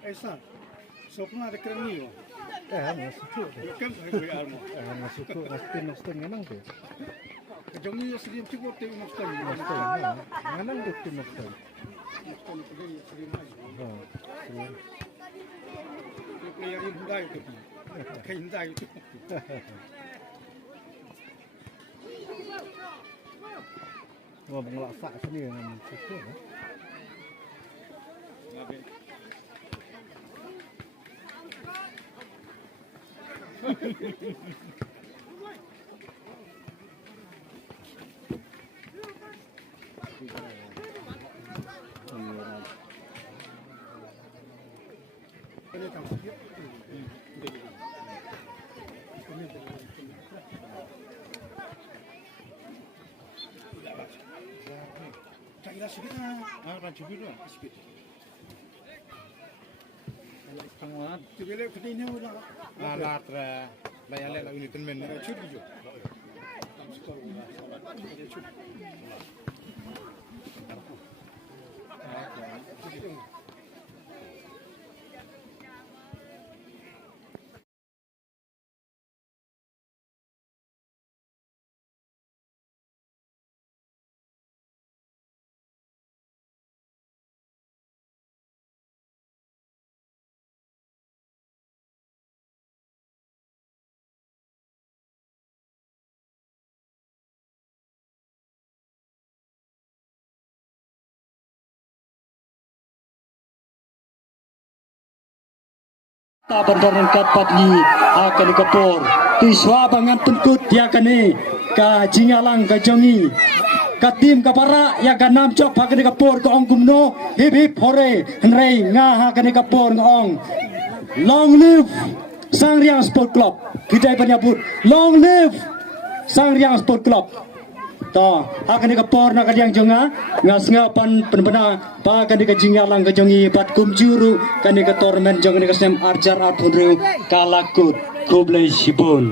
Esa, sokna ada keren nih. Masuk. Kan gue almo. Masuk nastin memang tuh. Kejongi sedih cukup tapi nastin. Memang betul nastin. Nastin itu sedih aja. Sering. Player yang hindai itu. Kayak hindai itu. Wah, ngelaksa sendiri dengan situ. Kira sedikit rancu biru sedikit. Pangwalat. Tibele kedine udah. Lalat layale la unitin men. Cut gitu. Bandaran Katpatli akan dikepor Tiswa bangan penkut dia kene ka Jingalang ka Jongi ka tim ka para ya ka namcok akan dikepor ka ong gumno hip hip hore henrei nga akan dikepor ngong long live Sangriang Sport Club kita penyambut long live Sangriang Sport Club to akan dikepor na kadiang jonga ngasnga pan penbena pa kan ka Jingalang ka Jongi pat kumjuru kan ka tormen jong ka sem arjar at hundru kalakut kublai sibun